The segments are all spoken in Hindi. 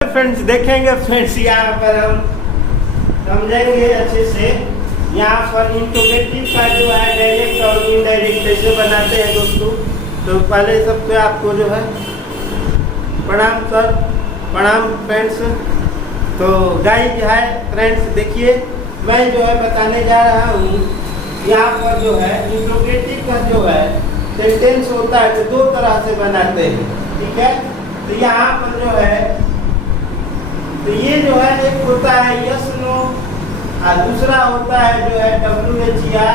फ्रेंड्स देखेंगे फ्रेंड्स, यहाँ पर हम समझेंगे अच्छे से। यहाँ पर इंट्रोगेटिव का जो है डायरेक्ट और इनडायरेक्ट कैसे बनाते हैं दोस्तों। तो पहले सबसे आपको जो है प्रणाम सर, प्रणाम फ्रेंड्स। तो गाइस है फ्रेंड्स, देखिए मैं जो है बताने जा रहा हूँ। यहाँ पर जो है इंट्रोगेटिव का जो है सेंटेंस होता है तो दो तरह से बनाते हैं, ठीक है। तो यहाँ पर जो है तो ये जो है एक होता है यस नो और दूसरा होता है जो है WH या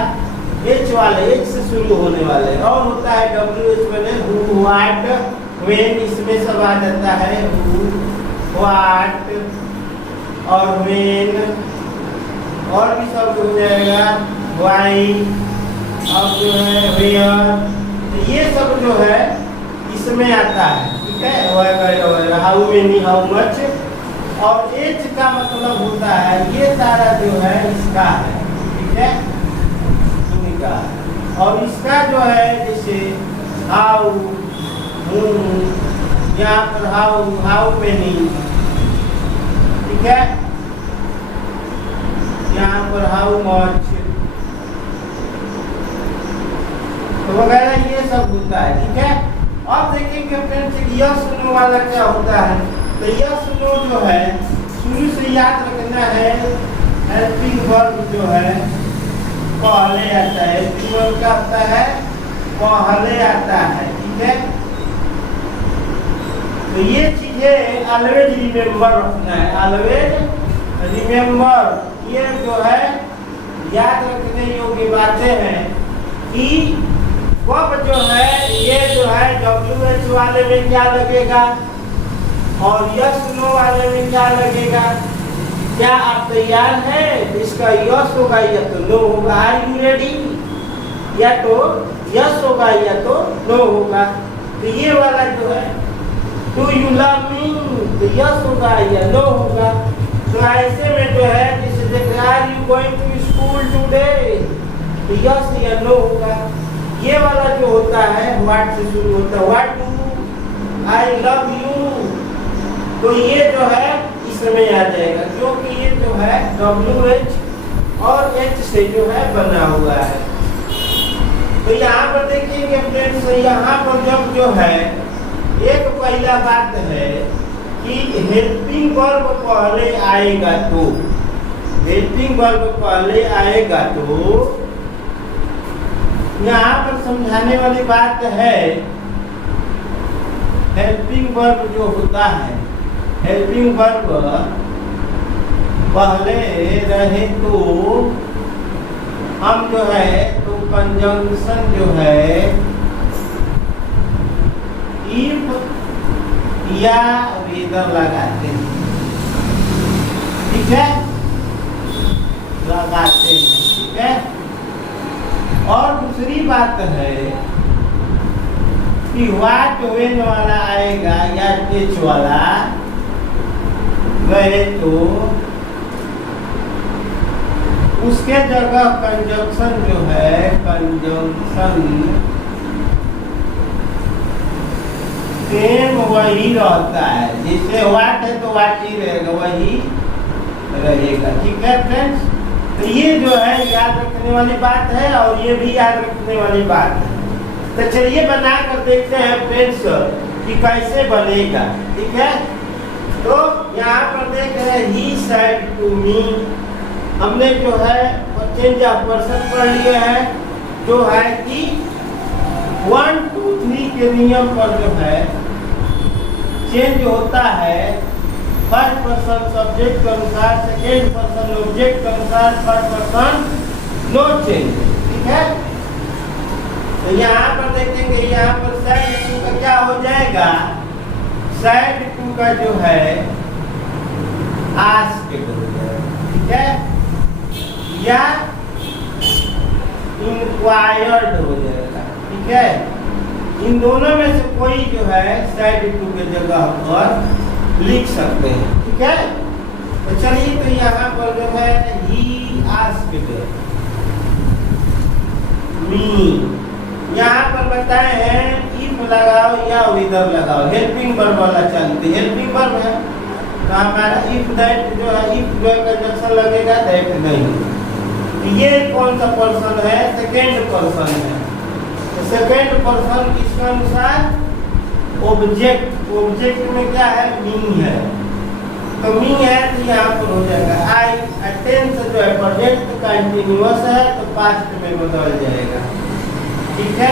H वाले, H से शुरू होने वाले, और होता है WH वाले हु व्हाट व्हेन। इसमें सब आ जाता है हु व्हाट और व्हेन, और भी सब हो जाएगा व्हाई और जो है वेयर। तो ये सब जो है इसमें आता है, ठीक है। हाउ मेनी, हाउ मच, और एच का मतलब होता है ये सारा जो है इसका है, ठीक है, इनका। और इसका जो है जैसे हाउ, यहाँ पर हाउ मेनी, ठीक है, यहाँ पर हाउ मच तो वगैरह ये सब होता है, ठीक है। अब देखेंगे फ्रेंड्स यस नो वाला क्या होता है। तो यस नो जो है शुरू से याद रखना है, हेल्पिंग वर्ब जो है पहले आता है। हेल्पिंग वर्ब क्या आता है, पहले आता है, ठीक है। तो ये चीजें ऑलवेज रिमेम्बर रखना है, ऑलवेज रिमेम्बर। ये जो है याद रखने योग्य बातें हैं कि कब जो है ये जो है WH वाले में क्या लगेगा और यस नो वाले में क्या लगेगा। क्या आप तैयार हैं? इसका यस होगा या तो नो होगा। Are you ready? या तो यस होगा या तो नो होगा। तो ये वाला जो है डू यू लव मी, तो यस होगा या नो होगा। तो ऐसे में जो है जैसे देख are you going to school today, तो यस या नो होगा। ये वाला जो होता है व्हाट से शुरू होता है, what do I love you, तो ये जो है इसमें आ जाएगा क्योंकि ये जो है WH और H से जो है बना हुआ है। तो यहाँ पर देखेंगे फ्रेंड्स, यहाँ पर जब जो है एक पहला बात है कि हेल्पिंग वर्ब पहले आएगा तो, हेल्पिंग वर्ब पहले आएगा तो यहाँ पर समझाने वाली बात है। हेल्पिंग वर्ब जो होता है, हेल्पिंग वर्ब पहले रहे तो हम जो है तो कंजंक्शन जो है इफ या वेदर लगाते हैं, ठीक है, लगाते हैं, ठीक है। और दूसरी बात है कि व्हाट व्हेन वाला आएगा या एच वाला रहे तो उसके जगह कंजंक्शन जो है, कंजंक्शन सेम वही रहता है। जैसे व्हाट है तो व्हाट ही रहेगा, वही रहेगा, ठीक है फ्रेंड्स। तो ये जो है याद रखने वाली बात है और ये भी याद रखने वाली बात है। तो चलिए बना कर देखते हैं फ्रेंड्स कि कैसे बनेगा, ठीक है। तो यहाँ पर देख रहे हैं ही सेड टू मी, हमने जो है चेंज ऑफ पर्सन पढ़ लिए हैं, जो है कि 1 2 3 के नियम पर जो है चेंज होता है। फर्स्ट पर्सन सब्जेक्ट के अनुसार, सेकेंड पर्सन ऑब्जेक्ट के अनुसार, थर्ड पर्सन नो चेंज, ठीक है। तो यहाँ पर देखेंगे, यहाँ पर साइड टू का क्या हो जाएगा, साइड टू का जो है आस्क्ड हो जाएगा, ठीक है, या इंक्वायर्ड हो जाएगा, ठीक है। इन दोनों में से कोई जो है साइड टू के जगह पर लिख सकते हैं, ठीक है। तो चलिए तो यहाँ पर जो है ही आस्क्ड मी, यहाँ पर बताए हैं इफ लगाओ या विदर लगाओ। हेल्पिंग वर्ब वाला चलते, हेल्पिंग वर्ब है हमारा इफ दैट जो है, इफ जो है कंजक्शन लगेगा, दैट नहीं। ये कौन सा पर्सन है? सेकेंड पर्सन है। तो सेकेंड पर्सन किसके अनुसार? ऑब्जेक्ट। ऑब्जेक्ट में क्या है? मीनिंग है। तो मीनिंग है तो यहाँ पर हो जाएगा आई। टेंस जो है प्रेजेंट कंटिन्यूअस है तो पास्ट में बदल जाएगा। ठीक है,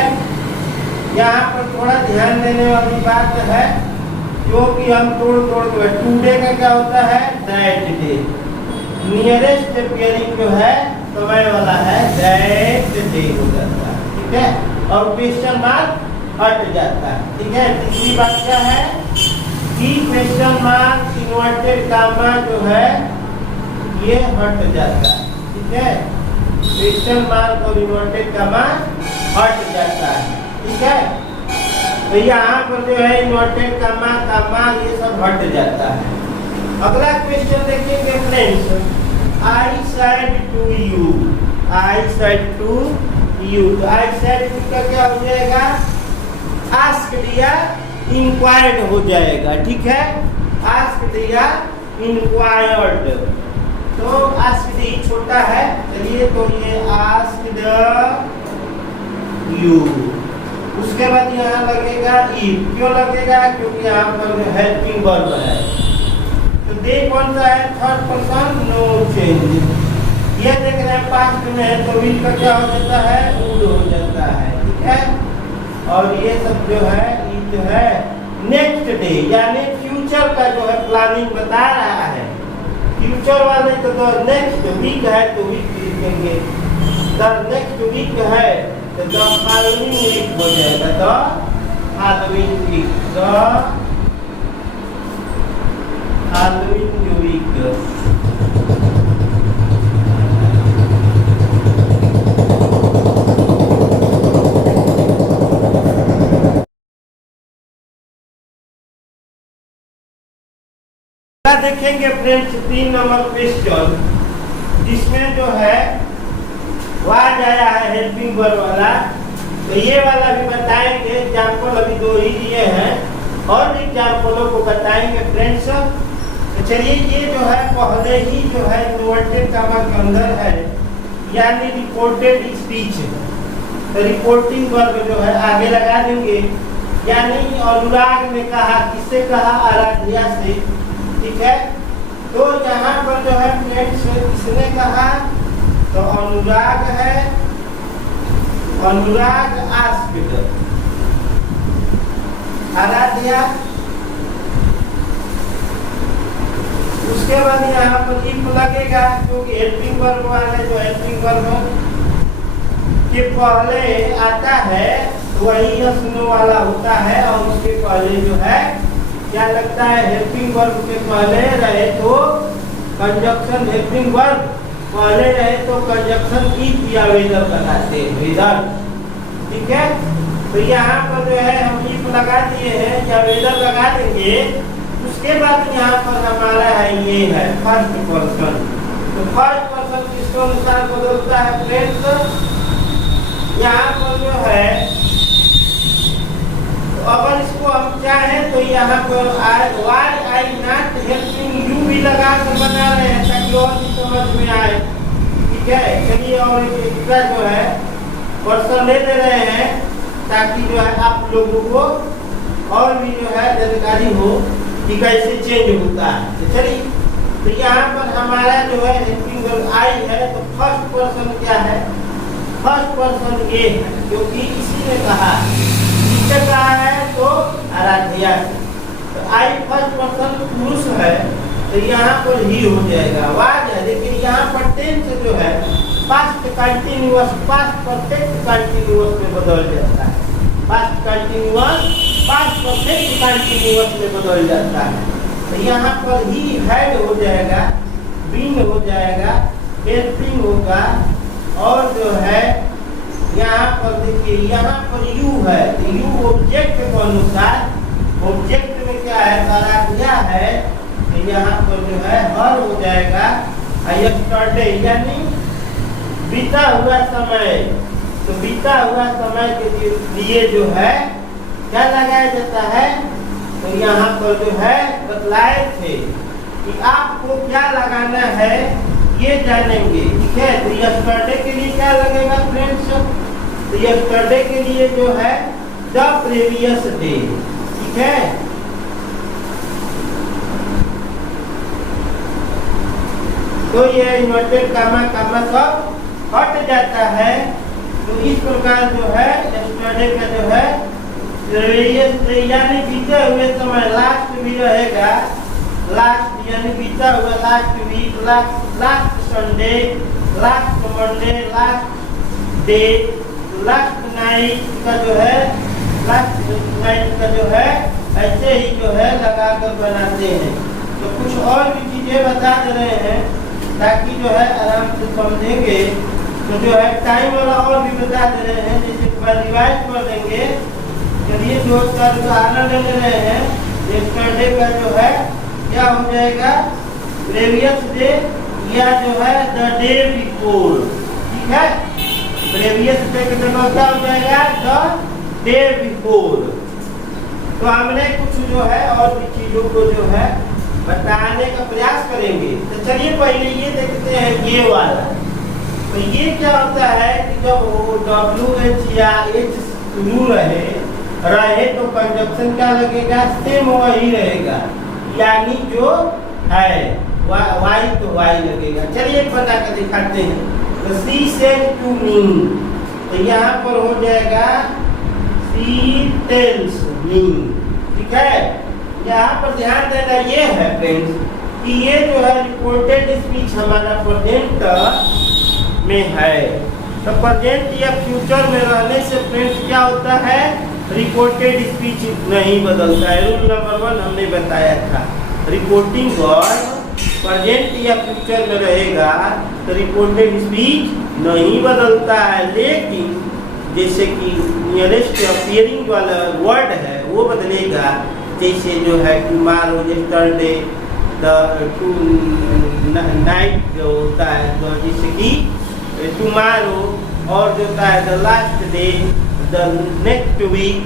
यहाँ पर थोड़ा ध्यान देने वाली बात है, क्योंकि हम तोड़ के टुडे का क्या होता है? That day. नियरेस्ट अपियरिंग जो है समय वाला है, दैट डे हो जाता है। ठीक है, और क्वेश्चन मार्क हट जाता है। ठीक है, तीसरी बात क्या है कि क्वेश्चन मार्क इन्वर्टेड कामा जो है ये हट जाता है। ठीक है, क्वेश्चन मार्क और इन्वर्टेड कामा हट जाता है। ठीक है, तो यहाँ पर जो है इन्वर्टेड कामा कामा ये सब हट जाता है। अगला क्वेश्चन देखेंगे friends, I said to you. I said to you, तो आई सेड टू का क्या हो जाएगा? आस्क दिया, इंक्वायर्ड हो जाएगा। ठीक है, आस्क दिया, इंक्वायर्ड। तो आस्क दी छोटा है, चलिए तो ये आस्क द यू। उसके बाद यहाँ लगेगा इफ। क्यों लगेगा? क्योंकि यहाँ पर हेल्पिंग वर्ब है। तो दे कौन सा है? Third person, no change. ये देख रहे हैं पास्ट में है तो विल का क्या हो जाता है? वुड हो जाता है। ठीक है, और ये सब जो है ये जो है नेक्स्ट डे यानी फ्यूचर का जो है प्लानिंग बता रहा है। फ्यूचर वाले तो नेक्स्ट वीक है तो वीक लिखेंगे, द नेक्स्ट वीक है तो द फॉलोइंग वीक हो जाएगा, the following week, the following week. देखेंगे फ्रेंड्स 3 नंबर क्वेश्चन, जिसमें जो है वाज आया है हेल्पिंग वर्ब वाला। तो ये वाला भी बताएंगे, एग्जाम्पल अभी 2 ही दिए हैं, और एग्जाम्पलों को बताएंगे फ्रेंड्स। तो चलिए, ये जो है पहले ही जो है इन्वर्टेड कामा के अंदर है, यानी रिपोर्टेड स्पीच। तो रिपोर्टिंग वर्ब जो है आगे लगा देंगे, यानी अनुराग ने कहा, किससे कहा? आराध्या से। ठीक है, तो यहाँ पर जो है फ्रेंड्स किसने कहा? तो अनुराग है, अनुराग आस्क्ड आराध्या। उसके बाद यहाँ पर इफ लगेगा, क्योंकि हेल्पिंग वर्ब वाले जो हेल्पिंग वर्ब के पहले आता है वही सुनो वाला होता है, और उसके पहले जो है क्या लगता है? हेल्पिंग वर्ब के पहले रहे तो कंजक्शन, हेल्पिंग वर्ब पहले रहे तो कंजक्शन इफ या वेदर लगाते हैं, वेदर। ठीक है, तो यहाँ पर जो है हम इफ लगा दिए हैं या वेदर लगा देंगे। उसके बाद यहाँ पर हमारा है ये है फर्स्ट पर्सन। तो फर्स्ट पर्सन किसके अनुसार बदलता है फ्रेंड्स? यहाँ पर जो है अगर इसको हम चाहें तो यहाँ पर why I not helping you भी लगा कर बना रहे हैं ताकि और भी समझ में आए। ठीक है, चलिए और एक्स्ट्रा जो है पर्सन ले ले रहे हैं ताकि जो है आप लोगों को और भी जो है जानकारी हो कि कैसे चेंज होता है। तो चलिए, तो यहाँ पर हमारा जो है हेल्पिंग वर्ब आई है, तो फर्स्ट पर्सन क्या है? फर्स्ट पर्सन ये है, क्योंकि इसी ने कहा, कहा है तो आराध्या। तो आई फर्स्ट पर्सन पुरुष है तो यहाँ पर ही हो जाएगा, वाज है। लेकिन यहाँ पर टेंस जो है past continuous, past perfect continuous में बदल जाता है। Past continuous past perfect continuous में बदल जाता है। तो यहाँ पर ही हैड हो जाएगा, बीन हो जाएगा, हेल्पिंग होगा, और जो है यहाँ पर देखिए यहाँ पर यू है, तो यू ऑब्जेक्ट के अनुसार, ऑब्जेक्ट में क्या है? आराध्या है, तो यहाँ पर जो है हर हो जाएगा यस्टरडे, यानी बीता हुआ समय। तो बीता हुआ समय के लिए जो है क्या लगाया जाता है? तो यहाँ पर जो है बतलाए थे कि आपको क्या लगाना है ये जानेंगे। ठीक है, तो यस्टरडे के लिए क्या लगेगा फ्रेंड्स? तो यस्टरडे के लिए जो है द प्रीवियस डे। ठीक है, तो ये इन्वर्टेड कामा कामा सब हट जाता है। तो इस प्रकार जो है यस्टरडे का जो है प्रीवियस डे यानी बीते हुए समय, लास्ट भी रहेगा, लास्ट यानी बीता हुआ last week, last Sunday, last Monday, last day, last night का जो है, लास्ट नाइट का जो है ऐसे ही जो है लगा कर बनाते हैं। तो कुछ और भी चीजें बता दे रहे हैं ताकि जो है आराम से समझेंगे। तो जो है टाइम वाला और भी बता दे रहे हैं, जैसे रिवाइज कर देंगे। चलिए जो उदाहरण ले रहे हैं, यस्टरडे का जो है क्या हो जाएगा, प्रीवियस डे या जो है द डे बिफोर। ठीक है, प्रीवियस डे का मतलब क्या हो जाएगा, द डे बिफोर। तो हमने कुछ जो है और भी चीजों को जो है बताने का प्रयास करेंगे। तो चलिए पहले ये देखते हैं ये वाला। तो ये क्या होता है कि जब WH या H शुरू रहे तो कंजक्शन क्या लगेगा, सेम वही रहेगा, यानी जो है वाई तो वाई लगेगा। चलिए बता कर दिखाते हैं। तो सी सेड टू मी, तो यहाँ पर हो जाएगा सी टेल्स मी। ठीक है, यहाँ पर ध्यान देना ये है फ्रेंड्स कि ये जो है रिपोर्टेड स्पीच हमारा प्रेजेंट में है। तो प्रेजेंट या फ्यूचर में रहने से फ्रेंड्स क्या होता है, रिपोर्टेड स्पीच नहीं बदलता है। रूल नंबर 1 हमने बताया था, रिपोर्टिंग वर्ब प्रेजेंट या फ्यूचर में रहेगा तो रिपोर्टेड स्पीच नहीं बदलता है। लेकिन जैसे कि नियरेस्ट अपीयरिंग वाला वर्ड है वो बदलेगा। जैसे जो है टुमारो, यस्टरडे, टू नाइट जो होता है, तो जैसे कि टुमारो, और जो होता है the last day, the next week,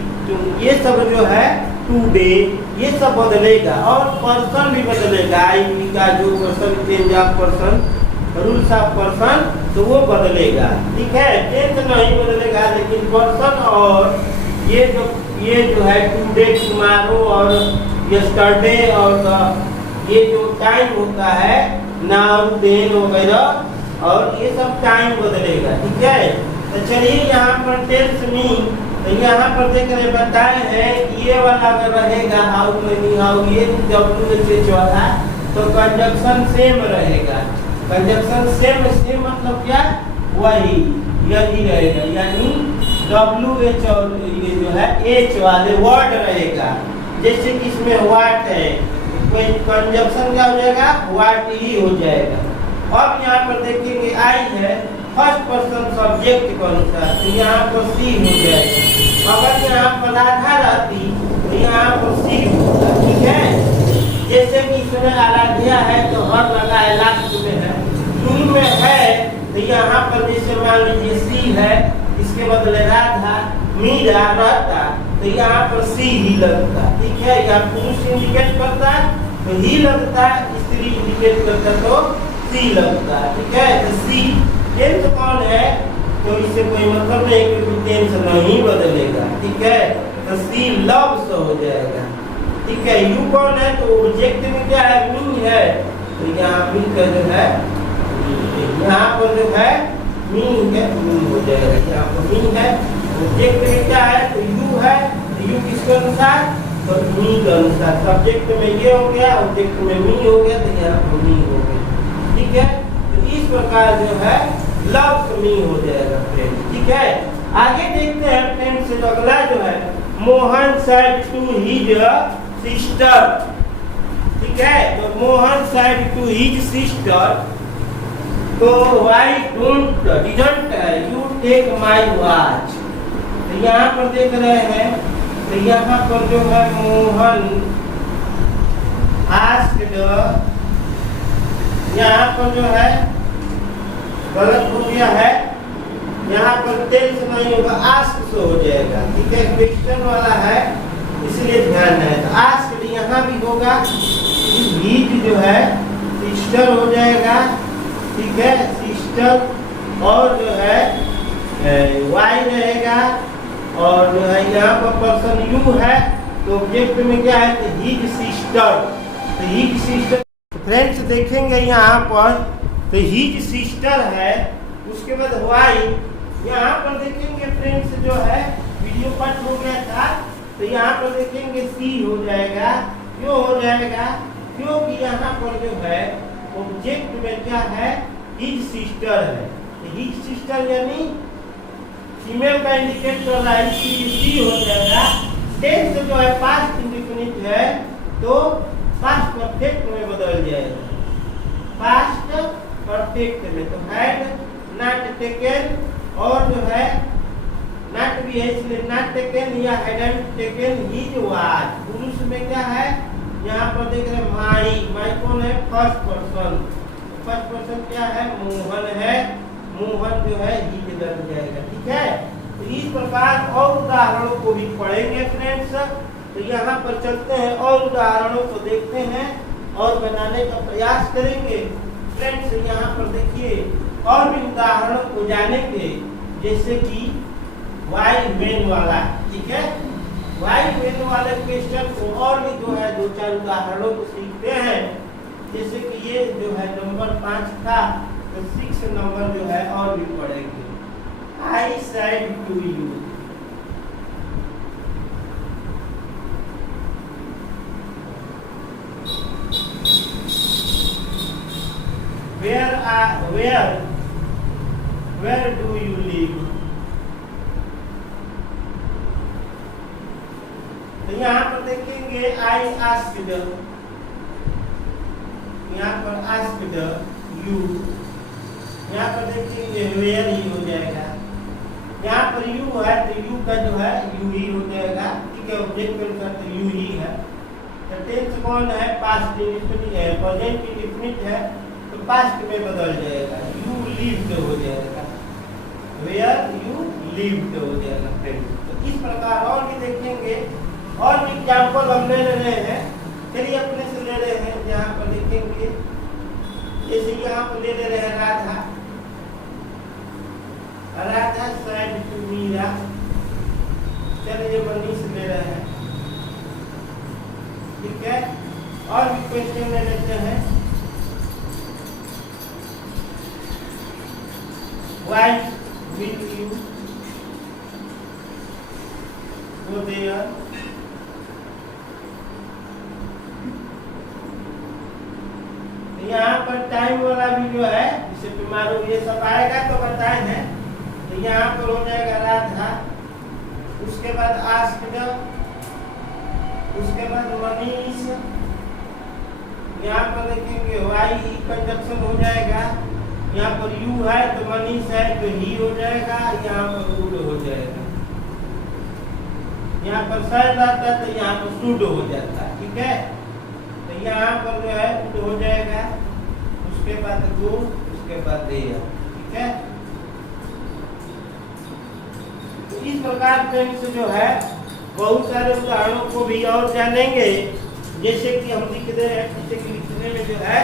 ये सब जो है टुडे, ये सब बदलेगा। और पर्सन भी बदलेगा, आई का जो person, change of person, rules of person, तो वो बदलेगा। ठीक है, टेंस नहीं बदलेगा लेकिन पर्सन और ये जो है टुडे, टुमारो और यस्टरडे और ये जो टाइम होता है नाउ, देन वगैरह, और ये सब टाइम बदलेगा। ठीक है, तो चलिए यहाँ पर टेल्स मी, तो यहाँ पर देख रहे बताए हैं ये वाला अगर रहेगा हाउ मेनी हाउ, ये WH वाला, तो कंजक्शन सेम रहेगा। कंजक्शन सेम मतलब क्या, वही यही रहेगा, यानी WH और ये जो है H वाले वर्ड रहेगा। जैसे कि इसमें व्हाट है, कोई कंजक्शन क्या हो जाएगा, व्हाट ही हो जाएगा। अब यहाँ पर देखेंगे आई है फर्स्ट पर्सन सब्जेक्ट कौन सा, तो यहाँ पर सी हो जाएगा। अगर यहाँ पर राधा रहती तो यहाँ पर सी होता। ठीक है, जैसे कि इसमें आराध्या है तो हर लगा है, लास्ट में है, शुरू में है तो यहाँ पर जैसे मान लीजिए सी है, इसके बदले राधा, मीरा रहता तो यहाँ पर सी ही लगता। ठीक है, या पुरुष इंडिकेट करता तो ही लगता, स्त्री इंडिकेट करता तो सी लगता। ठीक है, तो सी टेंस कौन है, तो इससे कोई मतलब नहीं क्योंकि टेंस नहीं बदलेगा। ठीक है, तो सी लव्स हो जाएगा। ठीक है, यू कौन है, तो ऑब्जेक्ट में क्या है, मी है, तो यहाँ मी का जो है, यहाँ पर जो है मी है, मी हो जाएगा। यहाँ पर मी है, ऑब्जेक्ट में क्या है, तो यू है, तो यू किसके अनुसार, तो मी के अनुसार। सब्जेक्ट में ये हो गया, ऑब्जेक्ट में मी हो गया, तो यहाँ पर मी हो गया। ठीक है, तो इस प्रकार जो है लव्स मी हो जाएगा फ्रेंड। ठीक है, आगे देखते हैं फ्रेंड्स, अगला जो है Mohan said to his sister. ठीक है, तो Mohan said to his sister, तो why didn't you take my watch. तो यहाँ पर देख रहे हैं, तो यहाँ पर जो है मोहन आस्क्ड, यहाँ पर जो है गलत हो गया है, यहाँ पर टेल्स नहीं होगा, आस्क से हो जाएगा। ठीक है, क्वेश्चन वाला है इसलिए ध्यान है, तो आस्क यहाँ भी होगा, हीज जो है सिस्टर हो जाएगा, ठीक है, सिस्टर। और जो है वाई रहेगा, और जो है यहाँ पर पर्सन यू है, तो ऑब्जेक्ट में क्या है, तो हीज सिस्टर। तो हीज सिस्टर फ्रेंड्स देखेंगे यहाँ पर, तो हीज सिस्टर है। उसके बाद वाई, यहाँ पर देखेंगे फ्रेंड्स जो है वीडियो कट हो गया था, तो यहाँ पर देखेंगे सी हो जाएगा, क्यों हो जाएगा, क्योंकि यहाँ पर जो है ऑब्जेक्ट में क्या है, हिज सिस्टर है। हिज सिस्टर यानी फीमेल का इंडिकेट कर रहा है, सी हो जाएगा। टेंस जो है पास्ट इंडेफिनिट है, तो पास्ट परफेक्ट में बदल जाएगा, पास्ट परफेक्ट में। तो हैड नॉट टेकन, और जो है नॉट भी है इसलिए नॉट टेकन, या हैडंट टेकन हिज वाच। पुरुष में क्या है, यहाँ पर देख रहे माई, माई कौन है, फर्स्ट पर्सन। फर्स्ट पर्सन क्या है, मोहन है, मोहन जो है हिज लग जाएगा, ठीक है। तो इस प्रकार और उदाहरणों को भी पढ़ेंगे फ्रेंड्स। तो यहाँ पर चलते हैं और उदाहरणों को देखते हैं और बनाने का प्रयास करेंगे फ्रेंड्स। यहाँ पर देखिए और भी उदाहरणों को जानेंगे, जैसे कि वाई वेन वाला, ठीक है। वाई वेन वाले क्वेश्चन को और भी जो है 2-4 उदाहरणों को सीखते हैं। जैसे कि ये जो है नंबर 5 था, तो 6 नंबर जो है और भी पढ़ेंगे। I said to you, where do you live? तो यहाँ पर देखेंगे आई आस्क्ड, यहाँ पर आस्क्ड यू, यहाँ पर देखेंगे वेयर ही हो जाएगा। यहाँ पर यू है तो यू का जो है यू ही हो जाएगा, ठीक है, ऑब्जेक्ट का तो यू ही है। तो टेंस कौन है, पास्ट इंडेफिनिट है, प्रेजेंट इंडेफिनिट है, तो पास्ट में बदल जाएगा, यू लिव्ड हो जाएगा, वेयर यू लिव्ड हो जाएगा फ्रेंड्स। तो इस प्रकार और भी देखेंगे, और भी एग्जाम्पल हम ले रहे हैं। चलिए अपने से ले रहे हैं, यहाँ पर देखेंगे, जैसे यहाँ पर ले रहे हैं राधा, राधा साइड टू मीरा। चलिए मनीष ले रहे हैं, ठीक है। और भी क्वेश्चन ले लेते हैं, Why will you go there? यहाँ पर टाइम वाला भी जो है, जैसे बीमारू ये सब आएगा तो बताए हैं। तो यहाँ पर हो जाएगा राधा, उसके बाद आस्क्ड, उसके बाद मनीष। यहाँ पर देखेंगे वाई कंजक्शन हो जाएगा, यहाँ पर यू है तो मनीष है तो ही हो जाएगा, यहाँ पर शुड हो जाएगा। यहाँ पर सर आता है तो यहाँ पर शुड हो जाता है, ठीक है। तो यहाँ पर जो है शुड हो जाएगा, उसके बाद गो, उसके बाद देयर, ठीक है। तो इस प्रकार फ्रेंड्स जो है बहुत सारे उदाहरणों को भी और जानेंगे। जैसे कि हम लिख रहे हैं, जैसे कि लिखने में जो है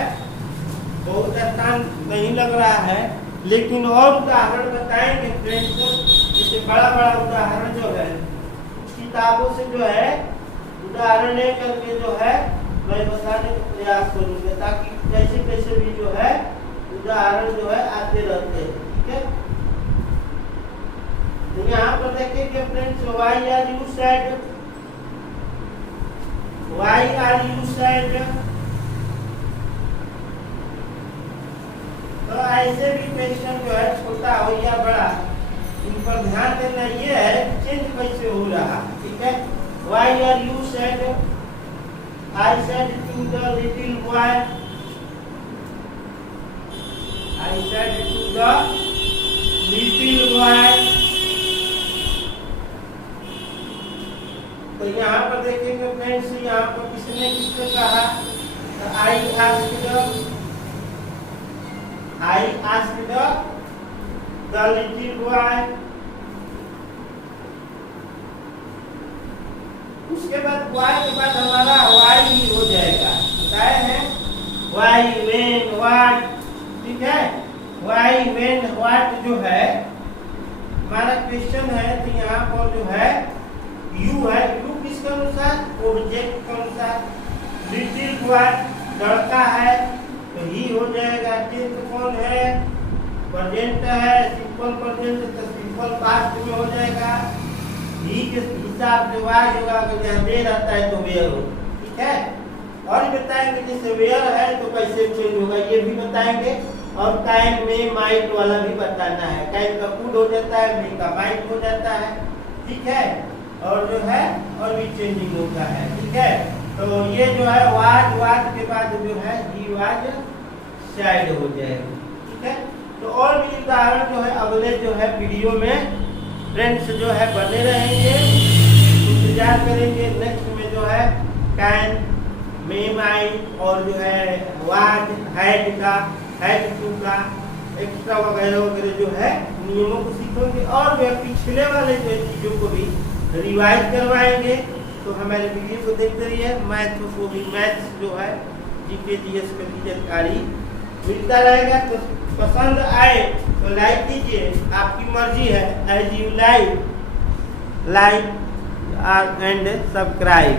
बहुत आसान नहीं लग रहा है, लेकिन और उदाहरण बताएंगे फ्रेंड्स। जैसे बड़ा बड़ा उदाहरण जो है किताबों से जो है उदाहरण लेकर के जो है मैं बताने का प्रयास करूंगा, ताकि कैसे कैसे भी जो है उदाहरण जो है आते रहते हैं, ठीक है। तो यहाँ पर देखेंगे friends, why are you sad, why are you sad. तो ऐसे भी क्वेश्चन जो है छोटा हो या बड़ा, इन पर ध्यान देना ये है चेंज कैसे हो रहा, ठीक है। Why are you sad, I said to the little boy, I said to the little boy. तो यहाँ पर देखेंगे फ्रेंड्स, यहाँ पर किसने किसने कहा, तो I asked, I asked the little boy उसके बाद वाई के बाद हमारा वाई ही हो जाएगा, बताए हैं वाई वेन वाट, ठीक है। वाई वेन वाट जो है हमारा क्वेश्चन है, तो यहाँ पर जो है यू है, यू किसके अनुसार, ऑब्जेक्ट के अनुसार। लिटिल वाट लड़का है तो ही हो जाएगा। टिल कौन है, प्रेजेंट है, सिंपल प्रेजेंट तो सिंपल पास्ट में हो जाएगा। ही के हिसाब से वाई होगा, अगर यहाँ दे रहता है तो वेयर हो, ठीक है। और बताएंगे जैसे वेयर है तो कैसे चेंज होगा ये भी बताएंगे। और कैन में माइट वाला भी बताना है, कैन का कुड हो जाता है, मे का माइट हो जाता है, ठीक है। और जो है और भी चेंजिंग होता है, ठीक है। तो ये जो है वाज, वाज के बाद जो है ही वाज शायद हो जाएगा, ठीक है। तो और भी उदाहरण जो है अगले जो है वीडियो में फ्रेंड्स जो है बने रहेंगे, इंतजार करेंगे। नेक्स्ट में जो है कैन, मे, माइट और जो है वाज, हैड का, हैड टू का, एक्स्ट्रा वगैरह वगैरह जो है नियमों को सीखेंगे। और जो है पिछले वाले जो चीज़ों को भी रिवाइज करवाएंगे। तो हमारे वीडियो को देखते रहिए। मैथ को भी, मैथ्स जो है जीके जीएस का भी जानकारी मिलता रहेगा। तो पसंद आए तो लाइक कीजिए, आपकी मर्जी है, as you like and subscribe.